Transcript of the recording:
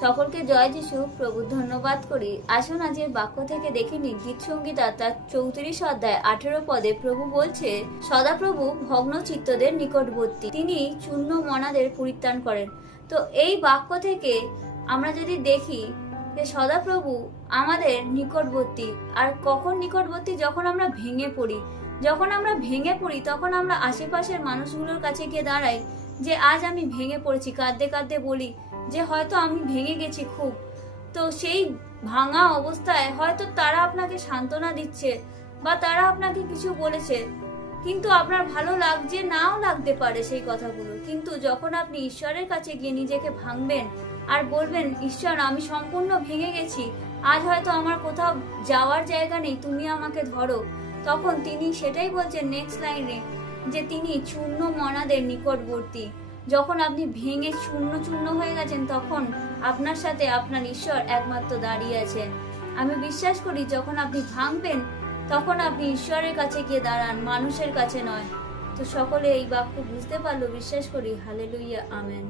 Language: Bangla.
সকলকে জয় যিশু প্রভু ধন্যবাদ করি। আসুন আজের বাক্য থেকে দেখে নিই গীত সংগীতা তার 34 অধ্যায় 18 পদে প্রভু বলছে, সদাপ্রভু ভগ্ন চিত্তদের নিকটবর্তী, তিনি চূর্ণ মনাদের পরিত্রাণ করেন। তো এই বাক্য থেকে আমরা যদি দেখি যে সদাপ্রভু আমাদের নিকটবর্তী। আর কখন নিকটবর্তী? যখন আমরা ভেঙে পড়ি। যখন আমরা ভেঙে পড়ি তখন আমরা আশেপাশের মানুষগুলোর কাছে গিয়ে দাঁড়াই যে আজ আমি ভেঙে পড়েছি, কাঁদতে কাঁদতে বলি যে হয়তো আমি ভেঙে গেছি খুব। তো সেই ভাঙা অবস্থায় হয়তো তারা আপনাকে সান্ত্বনা দিচ্ছে বা তারা আপনাকে কিছু বলেছে, কিন্তু আপনার ভালো লাগছে, নাও লাগতে পারে সেই কথাগুলো। কিন্তু যখন আপনি ঈশ্বরের কাছে গিয়ে নিজেকে ভাঙবেন আর বলবেন, ঈশ্বর আমি সম্পূর্ণ ভেঙে গেছি, আজ হয়তো আমার কোথাও যাওয়ার জায়গা নেই, তুমি আমাকে ধরো, তখন তিনি সেটাই বলছেন নেক্সট লাইনে, যে তিনি চূর্ণ মনাদের নিকটবর্তী। যখন আপনি ভেঙে চূর্ণ চূর্ণ হয়ে গেছেন তখন আপনার সাথে আপনার ঈশ্বর একমাত্র দাঁড়িয়ে আছেন। আমি বিশ্বাস করি যখন আপনি ভাঙবেন তখন আপনি ঈশ্বরের কাছে গিয়ে দাঁড়ান, মানুষের কাছে নয়। তো সকলে এই বাক্য বুঝতে পারলো বিশ্বাস করি। Hallelujah, amen.